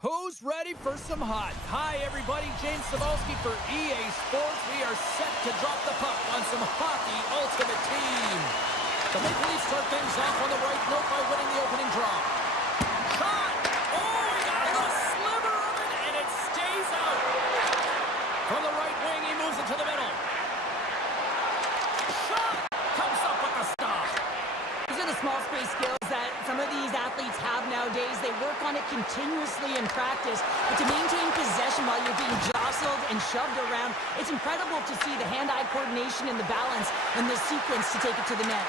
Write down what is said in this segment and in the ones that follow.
Who's ready for some hot? Hi, everybody. James Cebulski for EA Sports. We are set to drop the puck on some hockey ultimate team. The Maple Leafs start things off on the right note by winning the opening draw. Shot! Oh, he got a little sliver of it, and it stays out. From the right wing, he moves it to the middle. Shot! Comes up with the stop. These are the small space skills that some of these athletes have nowadays. They work on it continuously in practice. But to maintain possession while you're being jostled and shoved around, it's incredible to see the hand-eye coordination and the balance in this sequence to take it to the net.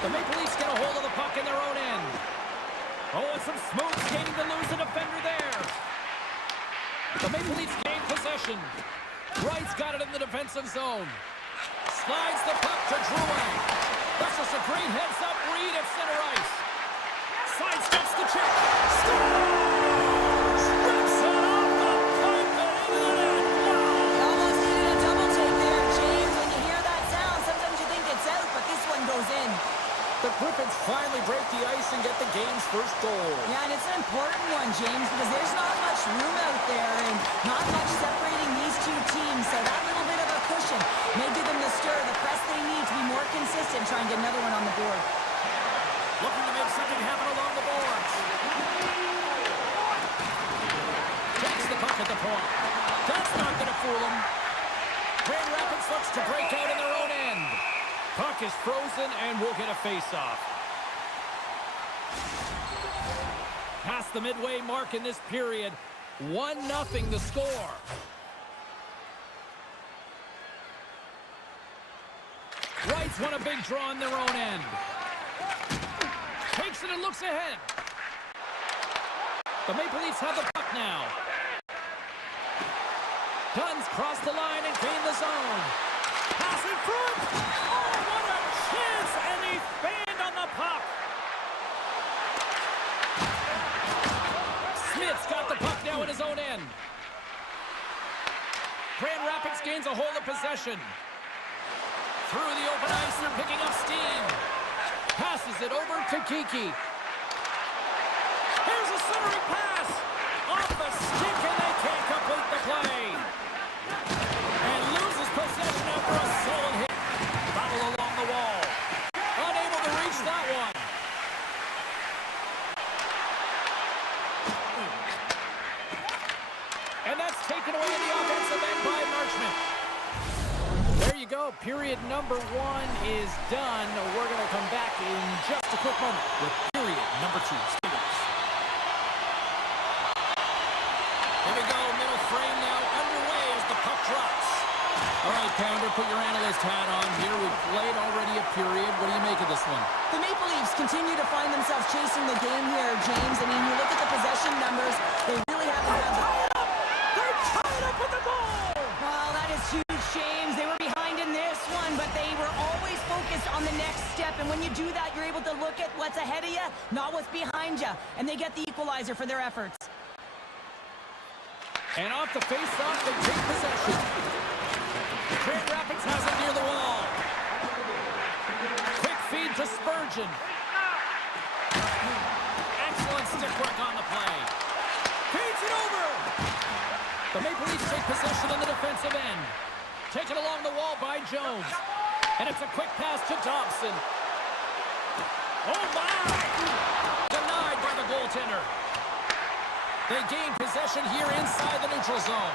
The Maple Leafs get a hold of the puck in their own end. Oh, and some smooth skating to lose the defender there. The Maple Leafs gain possession. Wright's got it in the defensive zone. Slides the puck to Drouin. That's just a great heads-up read at center ice. Sidesteps the check. Scores! Rips it off the puck and into the net. Wow! You almost needed a double take there, James. When you hear that sound, sometimes you think it's out, but this one goes in. The Griffins finally break the ice and get the game's first goal. Yeah, and it's an important one, James, because there's not much room out there and not much separating these two teams. So that little bit of a cushion may give them the stir, the press they need to be more consistent, try and get another one on the board. Looking to make something happen along the boards. Takes the puck at the point. That's not going to fool him. Grand Rapids looks to break out in their own end. Puck is frozen and we'll get a face-off. Past the midway mark in this period. 1-0 the score. Wright's won a big draw on their own end. Takes it and looks ahead. The Maple Leafs have the puck now. Dunn's crossed the line and gained the zone. Pass in front. Oh, what a chance! And he fanned on the puck. Smith's got the puck now in his own end. Grand Rapids gains a hold of possession. Through the open ice, they're picking up steam. Passes it over to Kiki. Here's a centering pass. Off the stick, and they can't complete the play. And loses possession after a solid hit. Battle along the wall. Unable to reach that one. And that's taken away in the offensive end by Marchment. There you go. Period number 1 is done. We're going to come back in just a quick moment with period number 2. Stay with us. Here we go. Middle frame now underway as the puck drops. All right, Pounder, put your analyst hat on here. We've played already a period. What do you make of this one? The Maple Leafs continue to find themselves chasing the game here, James. I mean, you look at the possession numbers, they really haven't had the... They're tied up with the ball! Well, that is huge, James. They were behind in this one, but they were always focused on the next step. And when you do that, you're able to look at what's ahead of you, not what's behind you. And they get the equalizer for their efforts. And off the face-off, they take possession. Grand Rapids has it near the wall. Quick feed to Spurgeon. Excellent stick work on the play. Feeds it over. The Maple Leafs take possession in the defensive end. Taken along the wall by Jones. And it's a quick pass to Dobson. Oh, my! Denied by the goaltender. They gain possession here inside the neutral zone.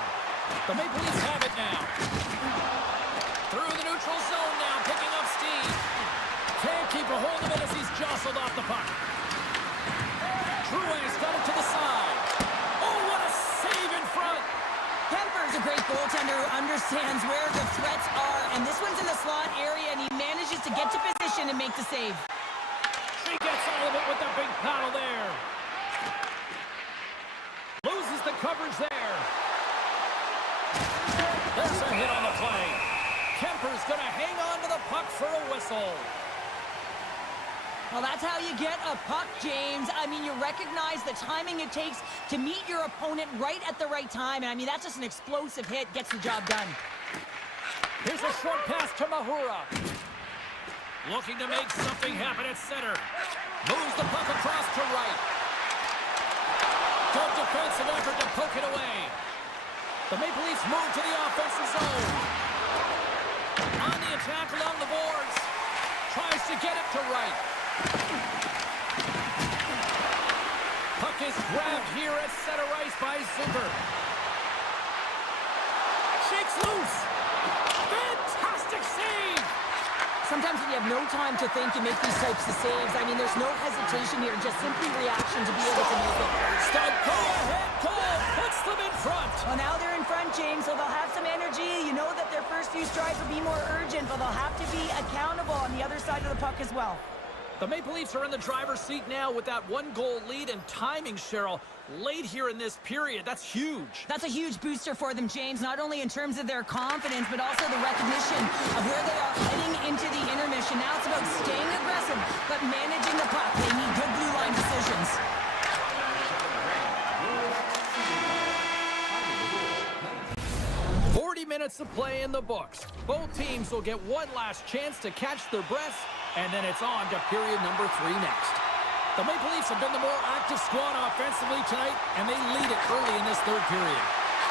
The Maple Leafs have it now. Through the neutral zone now, picking up steam. Can't keep a hold of it as he's jostled off the puck. Drouin's got it to the side. Oh, what a save in front. Kemper's a great goaltender who understands where the threats are, and this one's in the slot area, and he manages to get to position and make the save. She gets all of it with the big paddle there. Loses the coverage there. There's a hit on the play. Kemper's going to hang on to the puck for a whistle. Well, that's how you get a puck, James. I mean, you recognize the timing it takes to meet your opponent right at the right time. And I mean, that's just an explosive hit. Gets the job done. Here's a short pass to Mahura. Looking to make something happen at center. Moves the puck across to right. Good defensive effort to poke it away. The Maple Leafs move to the offensive zone. On the attack along the boards. Tries to get it to right. Puck is grabbed here at center ice by Zucker. Shakes loose. Fantastic save. Sometimes when you have no time to think, you make these types of saves. I mean, there's no hesitation here, just simply reaction to be able to make it. Stop, go ahead, goal, puts them in front. Well, now they're in front, James, so they'll have some energy. You know that their first few strides will be more urgent, but they'll have to be accountable on the other side of the puck as well. The Maple Leafs are in the driver's seat now with that one-goal lead, and timing, Cheryl, late here in this period. That's huge. That's a huge booster for them, James, not only in terms of their confidence, but also the recognition of where they are heading into the intermission. Now it's about staying aggressive, but managing the puck. They need good blue line decisions. Minutes of play in the books. Both teams will get one last chance to catch their breaths, and then it's on to period number 3 next. The Maple Leafs have been the more active squad offensively tonight, and they lead it early in this third period.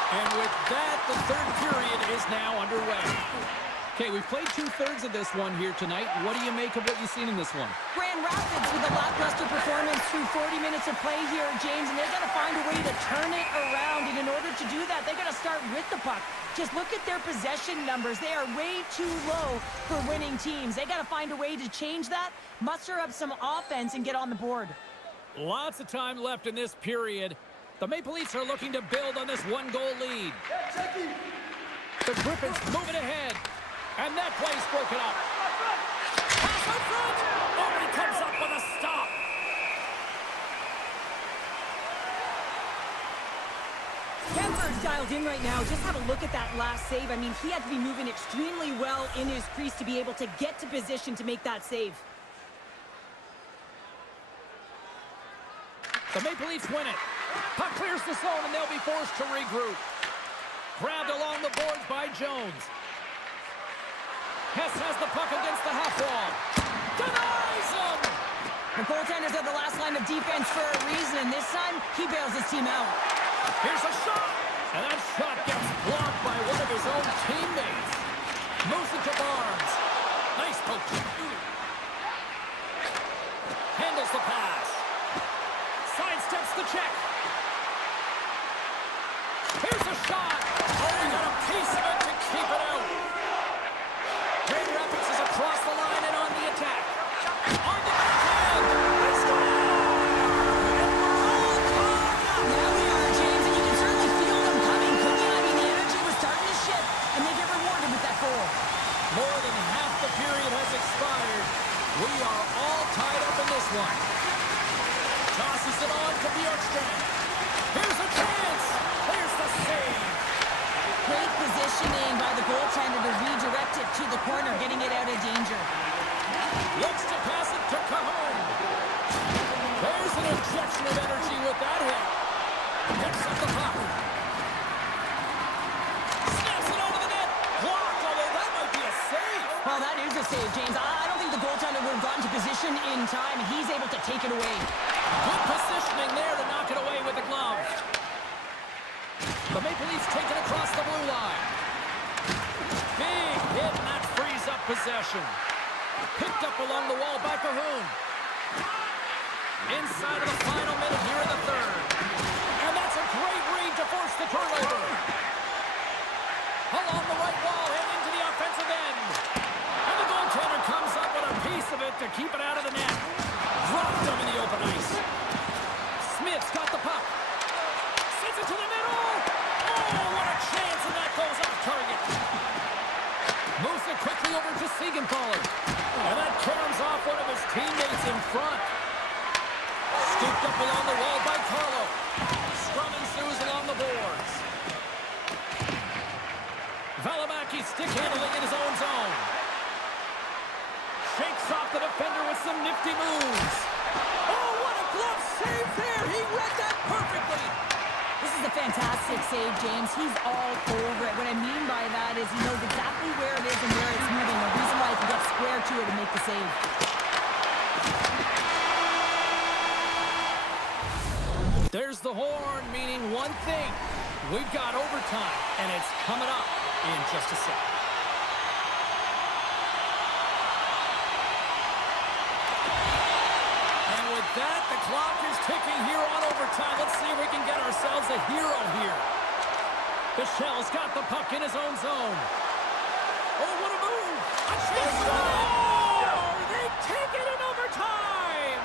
And with that, the third period is now underway. Okay, we've played 2/3 of this one here tonight. What do you make of what you've seen in this one? Grand Rapids with a lackluster performance through 40 minutes of play here, James, and they've got to find a way to turn it around. And in order to do that, they've got to start with the puck. Just look at their possession numbers. They are way too low for winning teams. They got to find a way to change that, muster up some offense, and get on the board. Lots of time left in this period. The Maple Leafs are looking to build on this one-goal lead. The Griffins moving ahead. And that play's broken up. Pass out front. Oh, he comes up with a stop. Kemper's dialed in right now. Just have a look at that last save. I mean, he had to be moving extremely well in his crease to be able to get to position to make that save. The Maple Leafs win it. Puck clears the zone, and they'll be forced to regroup. Grabbed along the boards by Jones. Hess has the puck against the half wall. Denies him! The goaltenders are the last line of defense for a reason. This time, he bails his team out. Here's a shot! And that shot gets blocked by one of his own teammates. Moves it to Barnes. Nice poke. Handles the pass. Sidesteps the check. Here's a shot! Oh, he got a piece of it to keep it out. Grand Rapids is across the line and on the attack. On the backhand. Let's go! And we're all caught up. Now we are, James, and you can certainly feel them coming. Couldn't you? I mean, the energy was starting to shift, and they get rewarded with that goal. More than half the period has expired. We are all tied up in this one. Tosses it on to Bjorkstrand. Here's a chance. There's the save. Great positioning by the goaltender to redirect it to the corner, getting it out of danger. Looks to pass it to Cajon. There's an injection of energy with that hit. Picks up the puck. Snaps it over the net. Blocked, although that might be a save. Well, that is a save, James. I don't think the goaltender would have gotten to position in time, and he's able to take it away. Good positioning there to knock it away with the glove. The Maple Leafs take it across the blue line. Big hit, and that frees up possession. Picked up along the wall by Cahoon. Inside of the final minute here in the third. And that's a great read to force the turnover. Along the right wall and into the offensive end. And the goaltender comes up with a piece of it to keep it out of the net. Dropped him in the open ice. Smith's got the puck. Sends it to the middle. Oh, what a chance, and that goes off target. Moves it quickly over to Siegenthaler. And that turns off one of his teammates in front. Scooped up along the wall by Carlo. Scrum ensues along the boards. Valimaki stick handling in his own zone. Shakes off the defender with some nifty moves. Oh, what a glove save there. He read that perfectly. This is a fantastic save, James. He's all over it. What I mean by that is he knows exactly where it is and where it's moving. The reason why he can get square to it and make the save. There's the horn, meaning one thing. We've got overtime, and it's coming up in just a sec. And with that, the clock is ticking here on overtime. Let's see if we can get ourselves a hero here. Michel's got the puck in his own zone. Oh, what a move! A chance! Oh! They take it in overtime!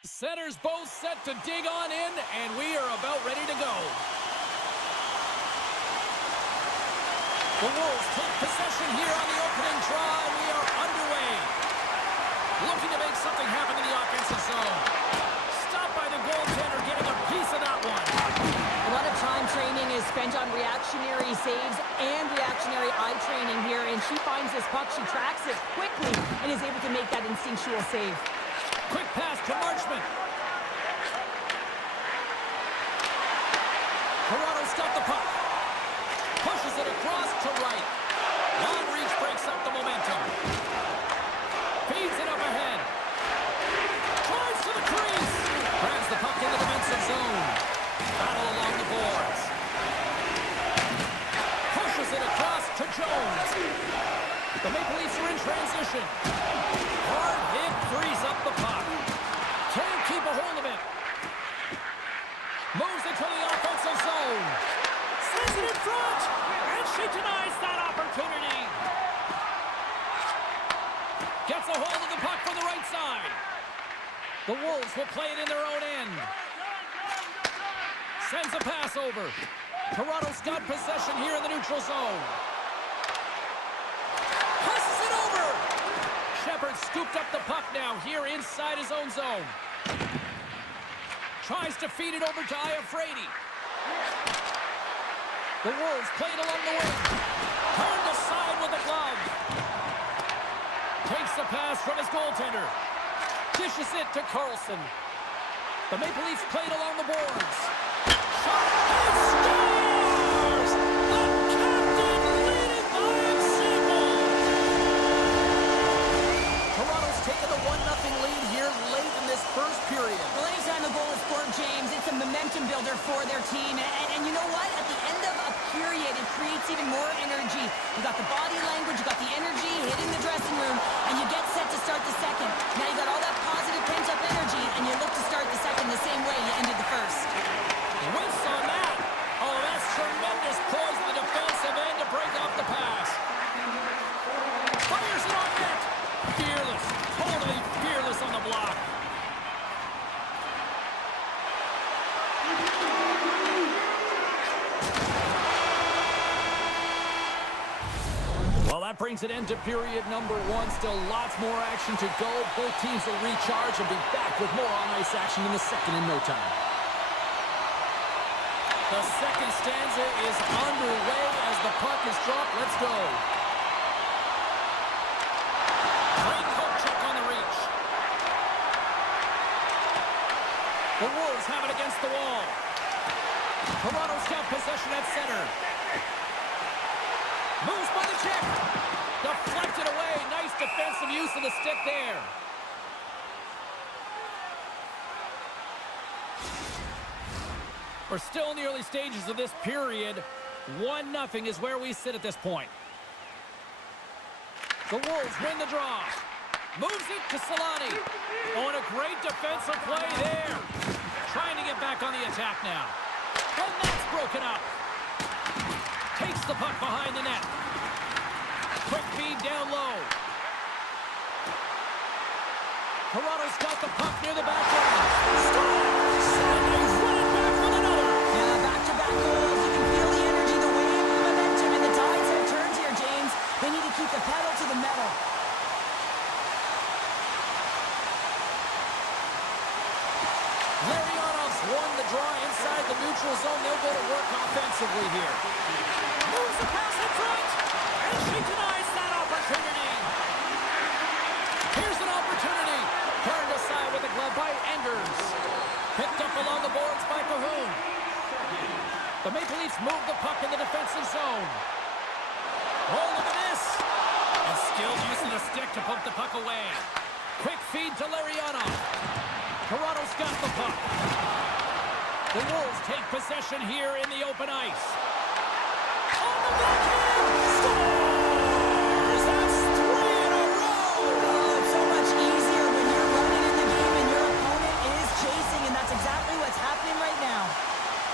Centers both set to dig on in, and we are about ready to go. The Wolves take possession here on the opening draw, and we are underway. Looking to make something happen in the offensive zone. Stopped by the goaltender, getting a piece of that one. A lot of time training is spent on reactionary saves and reactionary eye training here, and she finds this puck, she tracks it quickly, and is able to make that instinctual save. Quick pass to Marchment. Toronto's got the puck. Pushes it across to right. Long reach breaks up the momentum. Feeds it up ahead. Drives to the crease. Grabs the puck in the defensive zone. Battle along the boards. Pushes it across to Jones. The Maple Leafs are in transition. Hard hit frees up the puck. Can't keep a hold of it. Moves it to the offensive zone. Sends it in front. And she denies that opportunity. Gets a hold of the puck from the right side. The Wolves will play it in their own end. Sends a pass over. Toronto's got possession here in the neutral zone. Passes it over. Shepard scooped up the puck now here inside his own zone. Tries to feed it over to Iafrate. The Wolves play it along the wing. Turned aside with a glove. Takes the pass from his goaltender. Dishes it to Carlson. The Maple Leafs play it along the boards. Shot and scores! The captain leading by example! Toronto's taken the 1-0 lead here late in this first period. Well, anytime a goal is scored, James, it's a momentum builder for their team. And you know what? At the end of a period, it creates even more energy. You got the body language, you got the energy hitting the dressing room, and you get set to start the second. Now you got all that positive pent-up energy, and you look to start the second the same way you ended the first. Whiffs on that. Oh, that's tremendous poise in the defensive end to break off the pass. Fires it on net. Fearless. Totally fearless on the block. Well, that brings an end to period number one. Still lots more action to go. Both teams will recharge and be back with more on-ice action in the second in no time. The second stanza is underway as the puck is dropped. Let's go. Great poke check on the reach. The Wolves have it against the wall. Toronto's got possession at center. Moves by the check. Deflected away. Nice defensive use of the stick there. We're still in the early stages of this period. 1-0 is where we sit at this point. The Wolves win the draw. Moves it to Solani. Oh, and a great defensive play there. Trying to get back on the attack now. And that's broken up. Takes the puck behind the net. Quick feed down low. Toronto's got the puck near the back line. Scores! And they run it back with another. Yeah, back-to-back goals. You can feel the energy, the wave, the momentum, and the tides have turned here, James. They need to keep the pedal to the metal. Larionov's won the draw inside the neutral zone. They'll go to work offensively here. Moves the pass in front. And she denies that opportunity. Here's an opportunity. Turned aside with a glove by Engers. Picked up along the boards by Cahoon. The Maple Leafs move the puck in the defensive zone. Oh, look at this. And skilled use of the stick to poke the puck away. Quick feed to Larionov. Toronto's got the puck. The Wolves take possession here in the open ice. On the backhand! Scores! That's 3 in a row! Oh, it's so much easier when you're running in the game and your opponent is chasing, and that's exactly what's happening right now.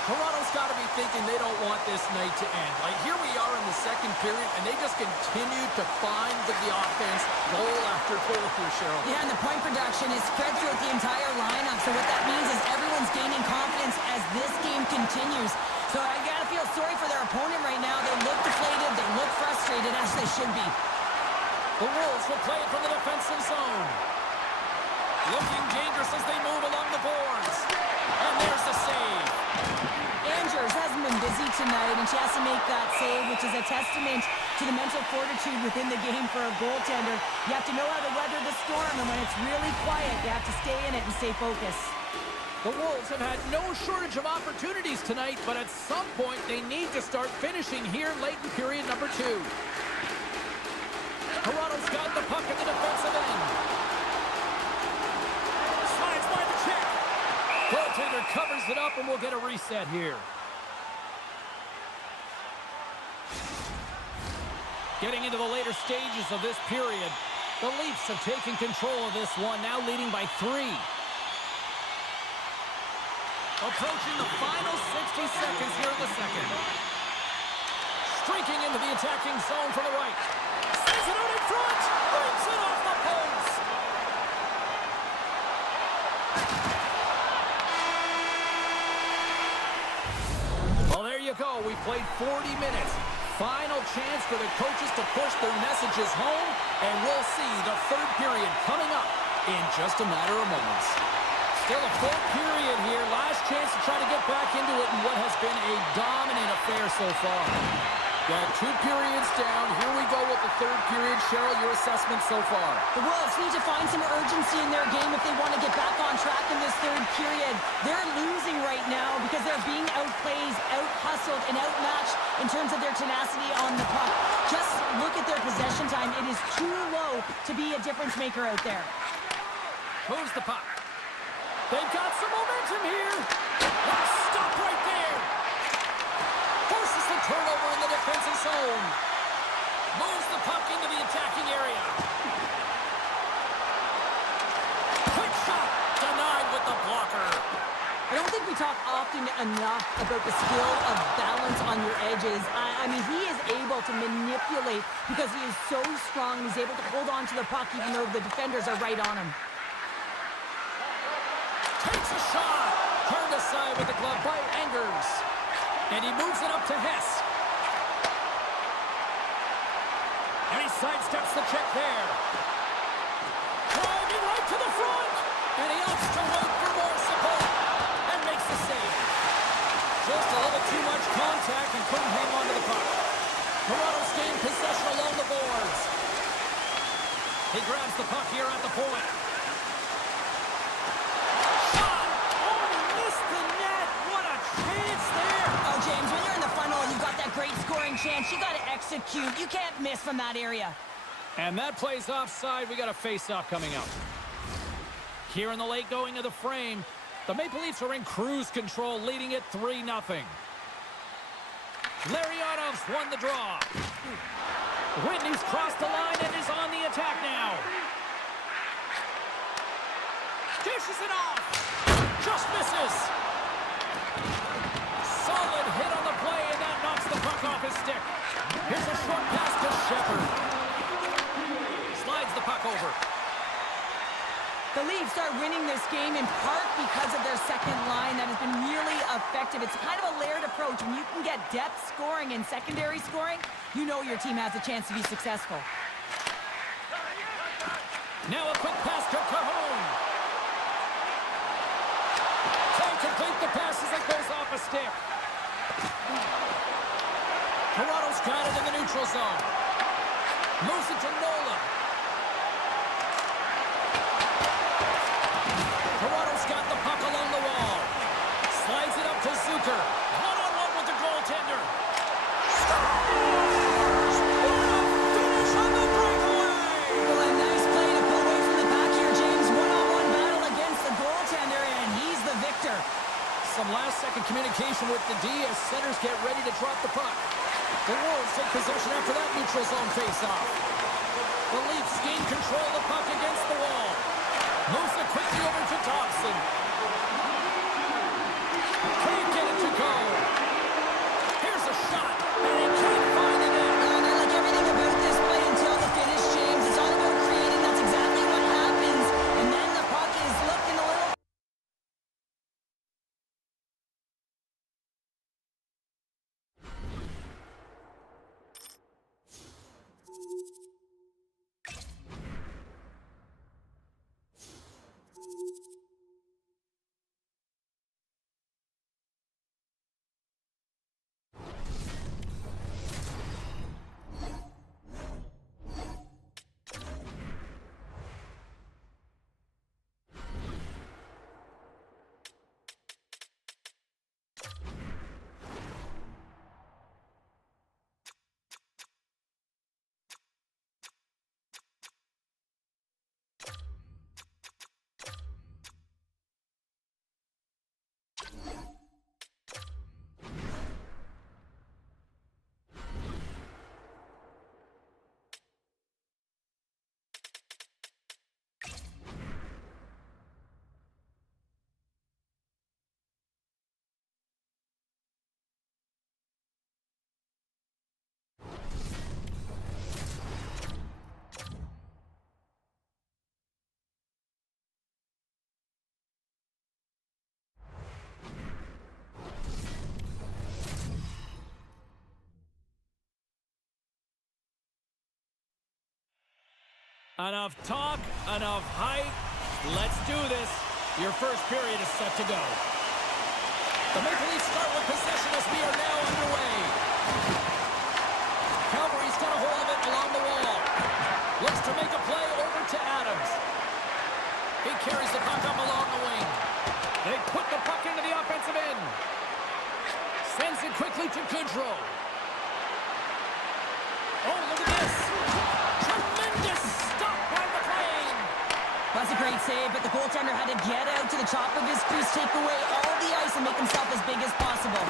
Toronto's got to be thinking they don't want this night to end. Like, here we are in the second period, and they just continue to find the offense goal after goal here, Cheryl. Yeah, and the point production is spread throughout the entire lineup. So what that means is everyone's gaining confidence as this game continues. So I got to feel sorry for their opponent right now. They look deflated. They look frustrated, as they should be. The Wolves will play it from the defensive zone. Looking dangerous as they move along the boards. And there's the save. Andrews hasn't been busy tonight, and she has to make that save, which is a testament to the mental fortitude within the game for a goaltender. You have to know how to weather the storm, and when it's really quiet, you have to stay in it and stay focused. The Wolves have had no shortage of opportunities tonight, but at some point they need to start finishing here late in period number 2. Toronto's got the puck at the defensive end. Slides by the check. Goaltender covers it up, and we'll get a reset here. Getting into the later stages of this period, the Leafs have taken control of this one, now leading by 3. Approaching the final 60 seconds here in the second. Streaking into the attacking zone from the right. Sends it out in front. Brings it off the post. Well, there you go. We played 40 minutes. Final chance for the coaches to push their messages home, and we'll see the third period coming up in just a matter of moments. Still a full period here. Last chance to try to get back into it in what has been a dominant affair so far. Well, 2 periods down. Here we go with the third period. Cheryl, your assessment so far? The Wolves need to find some urgency in their game if they want to get back on track in this third period. They're losing right now because they're being outplayed, out-hustled, and outmatched in terms of their tenacity on the puck. Just look at their possession time. It is too low to be a difference maker out there. Moves the puck. They've got some momentum here. Let's stop right there. Forces the turnover in the defensive zone. Moves the puck into the attacking area. Quick shot. Denied with the blocker. I don't think we talk often enough about the skill of balance on your edges. I mean, he is able to manipulate because he is so strong. He's able to hold on to the puck even though the defenders are right on him. Takes a shot. Turned aside with the glove by Engers. And he moves it up to Hess. And he sidesteps the check there. Driving right to the front. And he opts to wait for more support. And makes the save. Just a little too much contact and couldn't hang on to the puck. Toronto's gained possession along the boards. He grabs the puck here at the point. James, when you're in the funnel and you've got that great scoring chance, you got to execute. You can't miss from that area. And that plays offside. We got a face-off coming up. Here in the late going of the frame, the Maple Leafs are in cruise control, leading it 3-0. Larionov's won the draw. Whitney's crossed the line and is on the attack now. Dishes it off. Just misses. Solid hit on the play, and that knocks the puck off his stick. Here's a short pass to Shepherd. Slides the puck over. The Leafs are winning this game in part because of their second line that has been really effective. It's kind of a layered approach. When you can get depth scoring and secondary scoring, you know your team has a chance to be successful. Now a quick pass to Cajon. Can't complete the pass as it goes off a stick. Toronto's got it in the neutral zone. Moves it to Nolan. Toronto's got the puck along the wall. Slides it up to Zucker. One-on-one with the goaltender. Scores! What a finish on the breakaway! Well, a nice play to pull away from the back here, James. One-on-one battle against the goaltender, and he's the victor. Some last-second communication with the D as centers get ready to drop the puck. The Wolves take possession after that neutral zone face-off. The Leafs gain control of the puck against the wall. Moves it quickly over to Thompson. Can't get it to go. Here's a shot, and he can't find it in. I like everything about this play until the finish, James. It's all about creating. That's exactly what happens. And then the puck is looking a little... Enough talk, enough hype. Let's do this. Your first period is set to go. The Maple Leafs start with possession as we are now underway. Calgary's got a hold of it along the wall. Looks to make a play over to Adams. He carries the puck up along the wing. They put the puck into the offensive end. Sends it quickly to Goodrow. Oh, look at this. Tremendous stop by McLean. That's a great save, but the goaltender had to get out to the top of his crease, take away all the ice, and make himself as big as possible.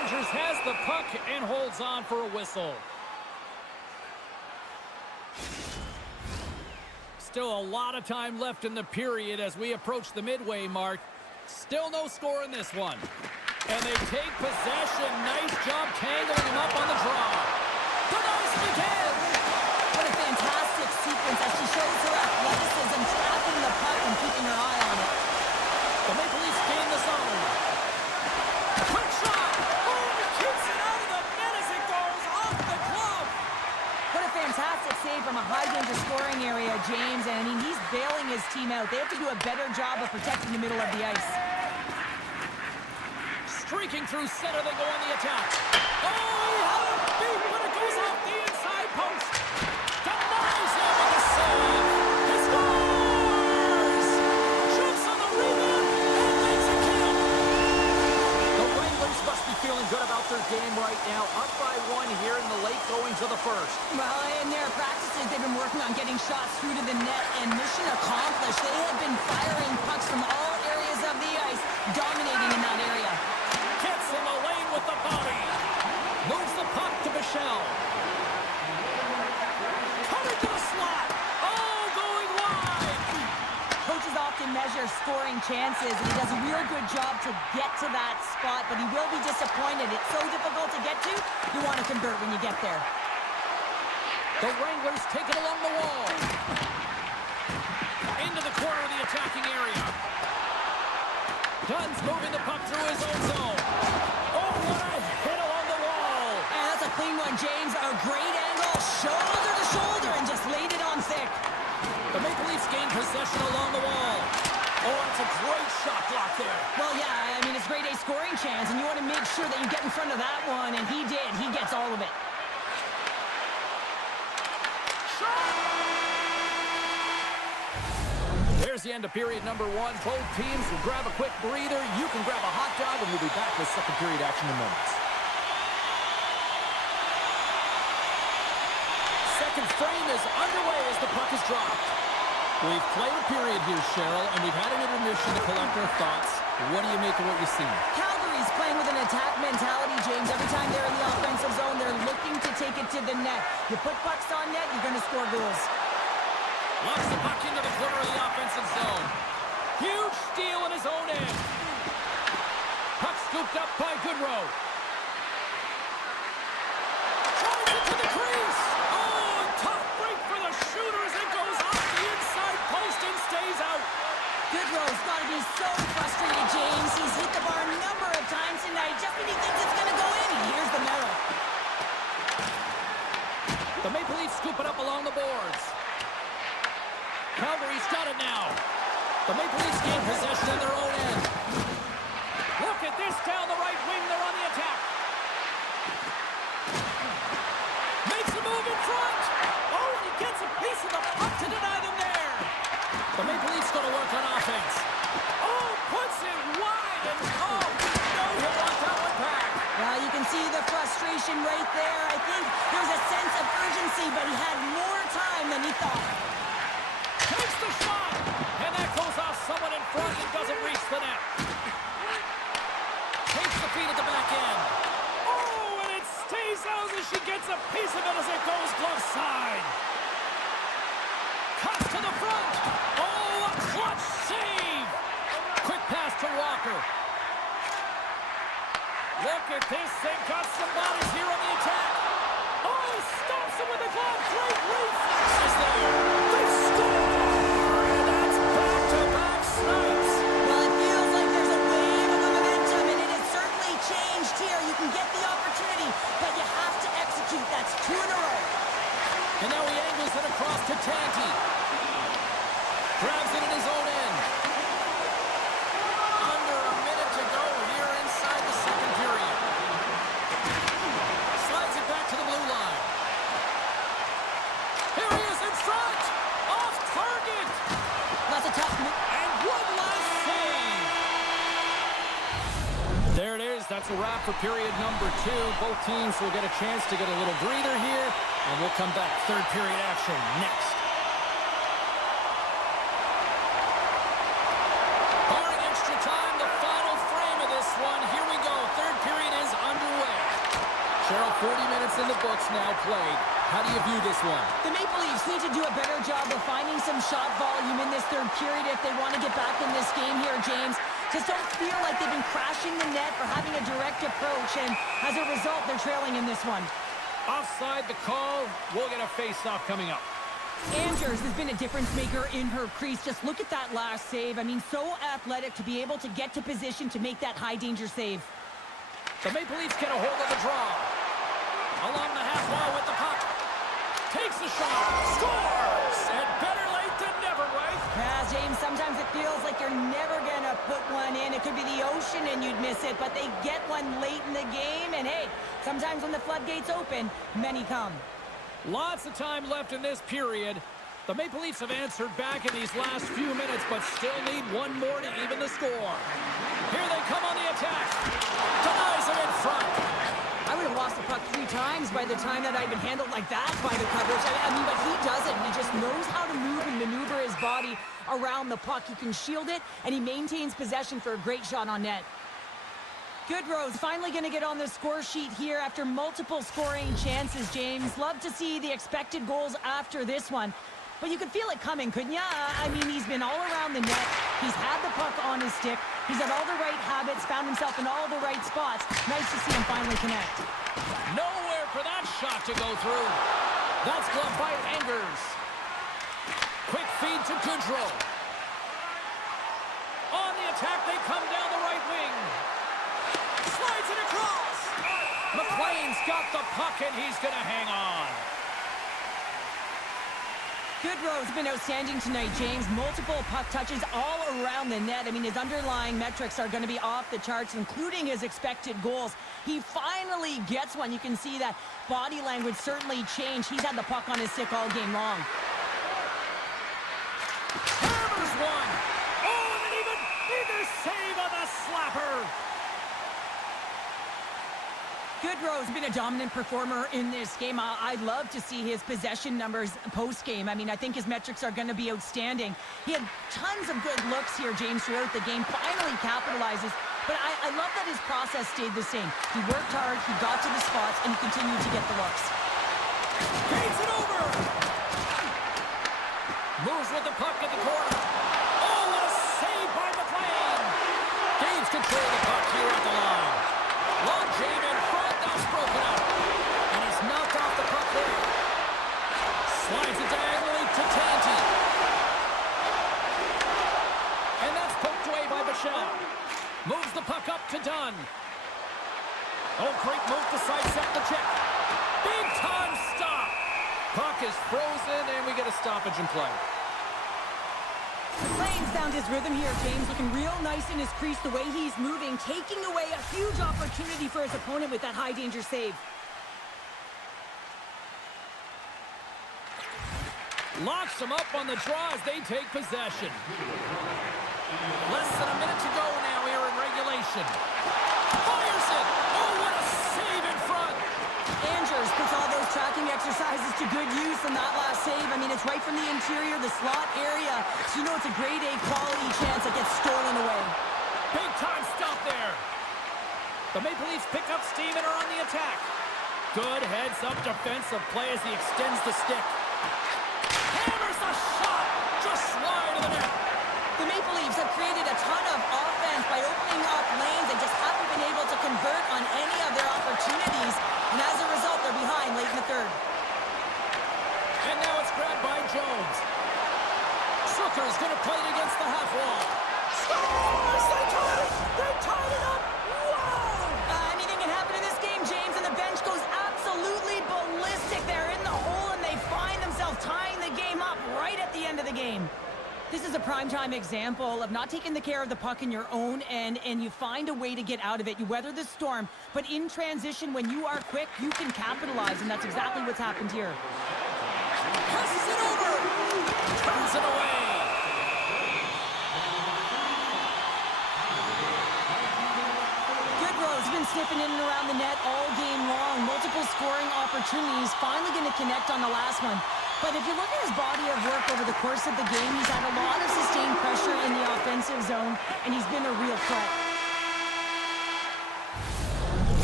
Andrews has the puck and holds on for a whistle. Still a lot of time left in the period as we approach the midway mark. Still no score in this one. And they take possession. Nice job tangling him up on the draw. Denies him again. What a fantastic sequence as she shows her athleticism, tracking the puck and keeping her eye on it. The Maple Leafs gain the zone. Quick shot. Boom! He keeps it out of the net as it goes off the glove. What a fantastic save from a high-danger scoring area, James. And, I mean, he's bailing his team out. They have to do a better job of protecting the middle of the ice. Streaking through center, they go on the attack. Oh, he had it beat, but it goes off the inside post. Denies him with a save. He scores! Jumps on the rebound and makes it count. The Wranglers must be feeling good about their game right now. Up by one here in the late goings of the first. Well, in their practices, they've been working on getting shots through to the net, and mission accomplished. They have been firing pucks from all areas of the ice, dominating in that area. Gets in the lane with the body. Moves the puck to Michelle. chances, and he does a real good job to get to that spot, but he will be disappointed. It's so difficult to get to, you want to convert when you get there. The Wranglers take it along the wall. Into the corner of the attacking area. Dunn's moving the puck through his own zone. Oh, what a hit along the wall. And that's a clean one, James. A great angle, shoulder to shoulder, and just laid it on thick. The Maple Leafs gain possession along the wall. Oh, it's a great shot block there. Well, yeah, I mean, it's grade A scoring chance, and you want to make sure that you get in front of that one, and he did. He gets all of it. There's the end of period number one. Both teams will grab a quick breather. You can grab a hot dog, and we'll be back with second period action in moments. Second frame is underway as the puck is dropped. We've played a period here, Cheryl, and we've had an intermission to collect our thoughts. What do you make of what you've seen? Calgary's playing with an attack mentality, James. Every time they're in the offensive zone, they're looking to take it to the net. You put pucks on net, you're going to score goals. Locks the puck into the corner of the offensive zone. Huge steal in his own end. Puck scooped up by Goodrow. Drives it to the crease. Oh, a tough break for the shooter as it goes off the inside post and stays out. Goodrow's got to be so frustrated, James. He's hit the bar a number of times tonight. Just when he thinks it's going to go in, here's the medal. The Maple Leafs scoop it up along the boards. Calgary's got it now. The Maple Leafs gain possession in their own end. Look at this down the right wing. They're on the attack. Makes a move in front. Oh, and he gets a piece of the puck to deny them there. The Maple Leafs going to work on offense. Oh, puts it wide. And oh, no, he'll want that one back. Well, you can see the frustration right there. I think there's a sense of urgency, but he had more time than he thought. Takes the shot, and that goes off someone in front and doesn't reach the net. Takes the feed at the back end. Oh, and it stays out as she gets a piece of it as it goes glove side. Cuts to the front. Oh, a clutch save. Quick pass to Walker. Look at this. They've got some bodies here on the attack. Oh, stops him with the glove. Great reflexes there. They score. That's two in a row. And now he angles it across to Tanti. Grabs it in his own end. Under a minute to go here inside the second period. Slides it back to the blue line. Here he is in front. Off target. That's a tough move. And one last save. There it is. That's a wrap for period number two. Both teams will get a chance to get a little breather here, and we'll come back. Third period action next. Barring extra time, the final frame of this one. Here we go. Third period is underway. Cheryl, 40 minutes in the books now played. How do you view this one? The Maple Leafs need to do a better job of finding some shot volume in this third period if they want to get back in this game here, James. Just don't feel like they've been crashing the net or having a direct approach, and as a result, they're trailing in this one. Offside the call. We'll get a face-off coming up. Andrews has been a difference maker in her crease. Just look at that last save. I mean, so athletic to be able to get to position to make that high-danger save. The Maple Leafs get a hold of the draw. Along the half wall with the puck. Takes the shot. Scores! And better late than never, right? Yeah, James, sometimes it feels like you're never going to put one in. It could be the ocean and you'd miss it, but they get one late in the game. And hey, sometimes when the floodgates open, many come. Lots of time left in this period. The Maple Leafs have answered back in these last few minutes, but still need one more to even the score. Here they come on the attack. Denies it in front. I would have lost the puck 3 times by the time that I'd been handled like that by the coverage. I mean, but he doesn't. He just knows how to move and maneuver his body around the puck. He can shield it, and he maintains possession for a great shot on net. Goodrow's finally going to get on the score sheet here after multiple scoring chances, James. Love to see the expected goals after this one. but you could feel it coming, couldn't you? I mean, he's been all around the net. He's had the puck on his stick. He's had all the right habits, found himself in all the right spots. Nice to see him finally connect. Nowhere for that shot to go through. That's gloved by Angers. Quick feed to Goodrow. On the attack, they come down the right wing. Slides it across. McLean's got the puck, and he's going to hang on. Goodrow's been outstanding tonight, James. Multiple puck touches all around the net. I mean, his underlying metrics are going to be off the charts, including his expected goals. He finally gets one. You can see that body language certainly changed. He's had the puck on his stick all game long. Hammers one. Oh, and an even bigger save on the slapper. Goodrow's been a dominant performer in this game. I'd love to see his possession numbers post-game. I mean, I think his metrics are going to be outstanding. He had tons of good looks here, James, throughout the game. Finally capitalizes. But I love that his process stayed the same. He worked hard, he got to the spots, and he continued to get the looks. Paints it over. Moves with the puck at the corner. Oh, what a save by McLean. Gains control of the puck here at the line. Long jam in front, that's broken up. And he's knocked off the puck there. Slides it diagonally to Tanti. And that's poked away by Bichelle. Moves the puck up to Dunn. Oh, great move to sidestep the check. Big time stop. Puck is frozen, and we get a stoppage in play. McLean's found his rhythm here, James, looking real nice in his crease, the way he's moving, taking away a huge opportunity for his opponent with that high-danger save. Locks him up on the draw as they take possession. Less than a minute to go now here in regulation. Fires it! Oh, what a save in front! Angers puts all those tracking exercises to good use in that last save. I mean, it's right from the interior, the slot area. So you know it's a grade A quality chance that gets stolen away. Big time stop there. The Maple Leafs pick up steam and are on the attack. Good heads-up defensive play as he extends the stick. Hammers the shot! Just wide of the net. The Maple Leafs have created a ton of offense by opening up lanes. They just haven't been able to convert on any of their opportunities. And as a result, they're behind late in the third. And now it's grabbed by Jones. Zucker's going to play it against the half wall. Scores! They tied it! They tied it up! Wow! Anything can happen in this game, James, and the bench goes absolutely ballistic. They're in the hole, and they find themselves tying the game up right at the end of the game. This is a primetime example of not taking the care of the puck in your own end, and you find a way to get out of it. You weather the storm, but in transition, when you are quick, you can capitalize, and that's exactly what's happened here. Passes it over! Turns it away! Goodrow's been sniffing in and around the net all game long. Multiple scoring opportunities. Finally going to connect on the last one. But if you look at his body of work over the course of the game, he's had a lot of sustained pressure in the offensive zone, and he's been a real threat.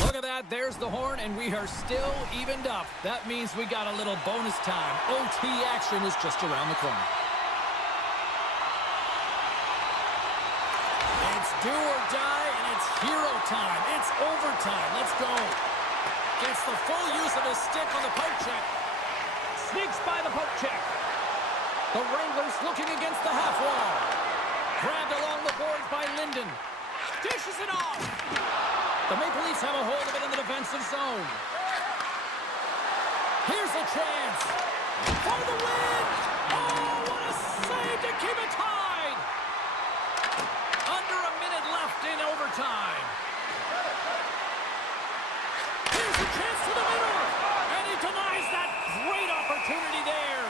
Look at that. There's the horn, and we are still evened up. That means we got a little bonus time. OT action is just around the corner. It's do or die, and it's hero time. It's overtime. Let's go. Gets the full use of his stick on the poke check. Sneaks by the poke check. The Wranglers looking against the half wall. Grabbed along the boards by Linden. Dishes it off. The Maple Leafs have a hold of it in the defensive zone. Here's a chance. For the win. Oh, what a save to keep it tied. Under a minute left in overtime. Here's a chance to the middle. And he denies that great opportunity there.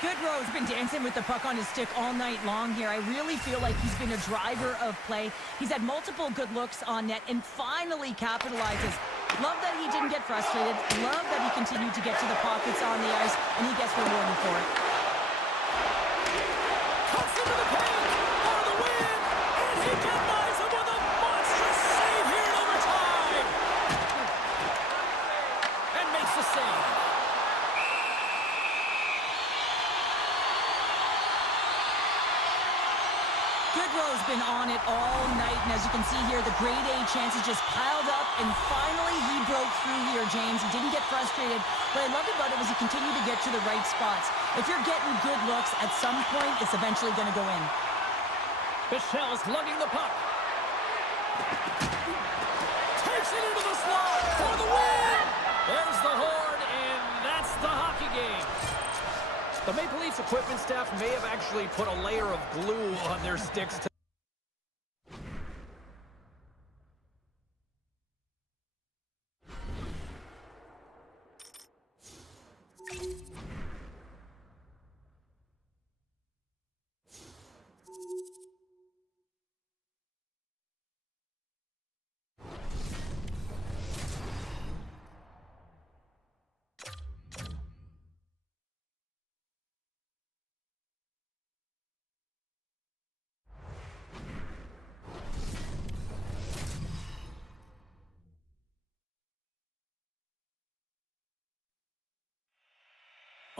Goodrow's been dancing with the puck on his stick all night long here. I really feel like he's been a driver of play. He's had multiple good looks on net and finally capitalizes. Love that he didn't get frustrated. Love that he continued to get to the pockets on the ice, and he gets rewarded for it. Cuts into the paint for the win, and he denies him with a monstrous save here in overtime. And makes the save. all night, and as you can see here, the grade A chances just piled up, and finally he broke through here, James. He didn't get frustrated. What I loved about it was he continued to get to the right spots. If you're getting good looks, at some point, it's eventually going to go in. Michelle's lugging the puck. Takes it into the slot for the win! There's the horn, and that's the hockey game. The Maple Leafs equipment staff may have actually put a layer of glue on their sticks to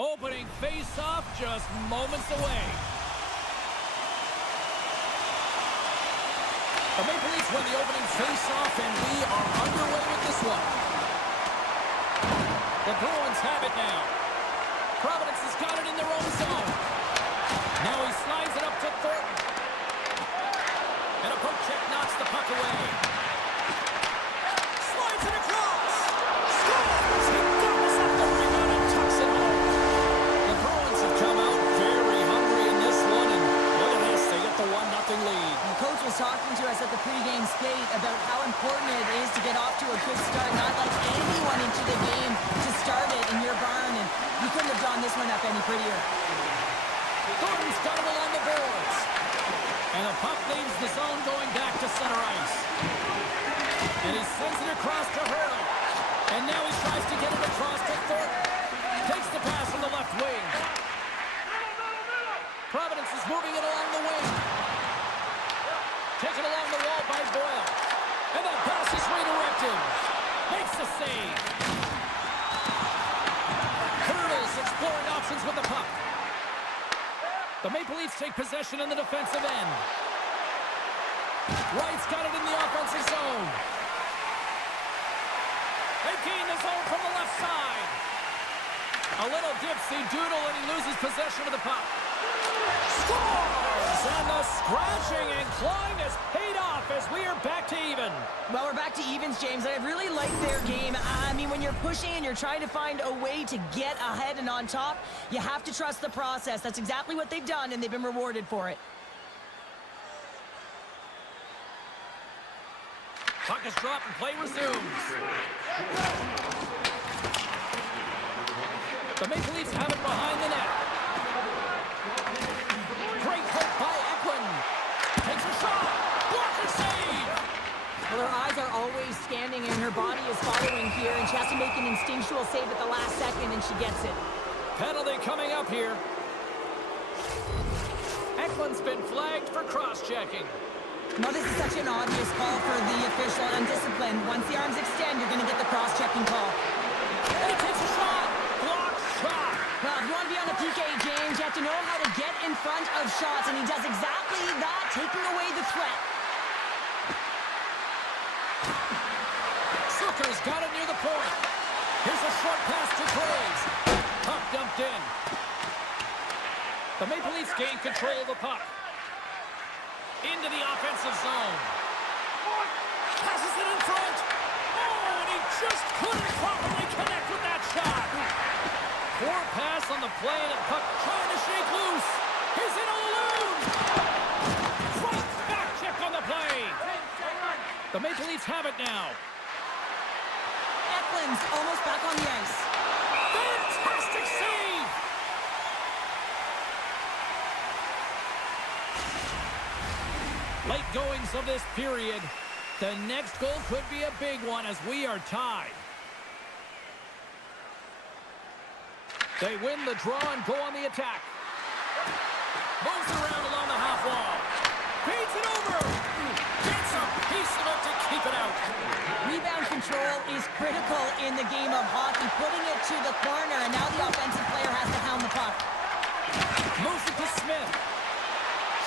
opening face-off just moments away. The Maple Leafs win the opening face-off, and we are underway with this one. The Bruins have it now. Providence has got it in their own zone. Now he slides it up to Thornton. And a poke check knocks the puck away. Slides it across. Scores! He doubles up the rebound and tucks it home. The Bruins have come out very hungry in this one, and look at this, they get the 1-0 lead. The coach was talking to us at the pregame skate about how important it is to get off to a good start, not like anyone into the game to start it in your barn, and you couldn't have drawn this one up any prettier. Thornton's got it along the boards. And the puck leaves the zone going back to center ice. And he sends it across to Hurdle. And now he tries to get it across to Thornton. Takes the pass from the left wing. Providence is moving it along the wing. Taken along the wall by Boyle. And that pass is redirected. Makes the save. Hurdle's exploring options with the puck. The Maple Leafs take possession in the defensive end. Wright's got it in the offensive zone. They gain the zone from the left side. A little dipsy doodle, and he loses possession of the puck. Scores! And the scratching and clawing has paid off as we are back to even. Well, we're back to evens, James, and I really like their game. I mean, when you're pushing and you're trying to find a way to get ahead and on top, you have to trust the process. That's exactly what they've done, and they've been rewarded for it. Puck is dropped and play resumes. The Maple Leafs have it behind the net. Great hook by Eklund. Takes a shot. Blocker save. Well, her eyes are always scanning, and her body is following here, and she has to make an instinctual save at the last second, and she gets it. Penalty coming up here. Eklund's been flagged for cross-checking. Well, this is such an obvious call for the official, undisciplined. Once the arms extend, you're going to get the cross-checking call. And he takes a shot. Blocked shot. Well, if you want to be on the PK, James, you have to know how to get in front of shots, and he does exactly that, taking away the threat. Zucker's got it near the point. Here's a short pass to Graves. Puck dumped in. The Maple Leafs gain control of the puck. Into the offensive zone. Passes it in front. Oh, and he just couldn't properly connect with that shot. Poor pass on the play, and the puck trying to shake loose. He's in alone. Front back check on the play. The Maple Leafs have it now. Eklund's almost back on the ice. Fantastic save. Late goings of this period. The next goal could be a big one as we are tied. They win the draw and go on the attack. Moves it around along the half wall. Feeds it over. Gets a piece of it to keep it out. Rebound control is critical in the game of hockey. Putting it to the corner, and now the offensive player has to hound the puck. Moves it to Smith.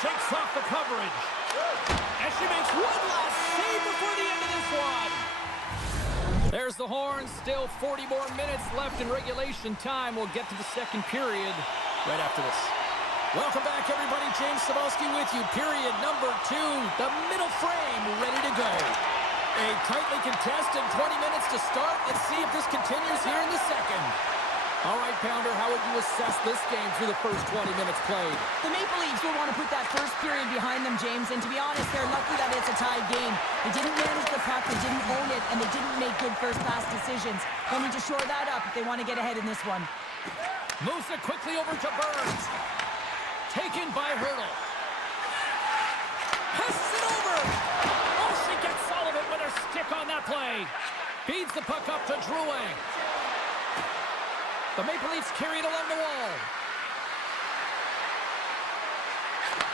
Shakes off the coverage. And she makes one last save before the end of this one. There's the horn. Still 40 more minutes left in regulation time. We'll get to the second period right after this. Welcome back, everybody. James Cebulski with you. Period number 2. The middle frame ready to go. A tightly contested 20 minutes to start. Let's see if this continues here in the second. All right, Pounder, how would you assess this game through the first 20 minutes played? The Maple Leafs will want to put that first period behind them, James, and to be honest, they're lucky that it's a tied game. They didn't manage the puck, they didn't own it, and they didn't make good first pass decisions. They'll need to shore that up if they want to get ahead in this one. Moves it quickly over to Burns. Taken by Hurdle. Passes it over. Oh, she gets all of it with her stick on that play. Feeds the puck up to Drouin. The Maple Leafs carry it along the wall.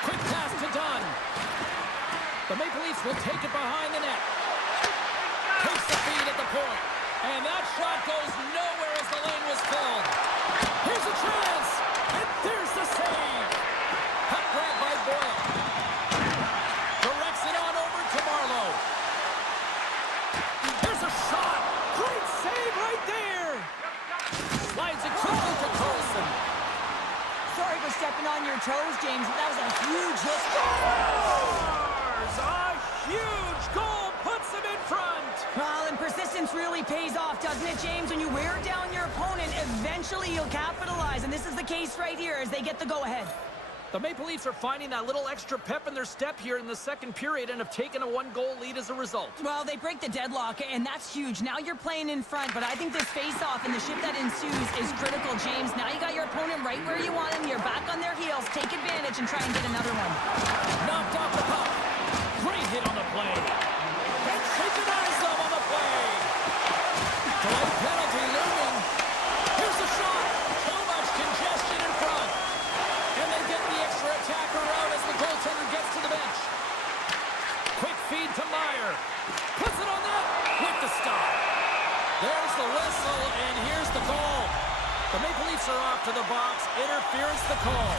Quick pass to Dunn. The Maple Leafs will take it behind the net. Takes the feed at the point. And that shot goes nowhere as the lane was filled. Here's a chance. And there's the save. Puck grab by Boyle. Directs it on over to Marlowe. There's a shot. Great save right there. Slides it quickly to Carlson. Sorry for stepping on your toes, James, but that was a huge hit. Scores! A huge goal puts them in front. Well, and persistence really pays off, doesn't it, James? When you wear down your opponent, eventually you'll capitalize, and this is the case right here as they get the go-ahead. The Maple Leafs are finding that little extra pep in their step here in the second period and have taken a one-goal lead as a result. Well, they break the deadlock, and that's huge. Now you're playing in front, but I think this face-off and the shift that ensues is critical, James. Now you got your opponent right where you want him. You're back on their heels. Take advantage and try and get another one. Knocked off the puck. Great hit on the play. And synchronize them on the play. Delay penalty looming. Here's the shot. Too much congestion in front. And they get the extra attacker out as the goaltender gets to the bench. Quick feed to Meyer. Puts it on net with the stop. There's the whistle, and here's the goal. The Maple Leafs are off to the box. Interference the call.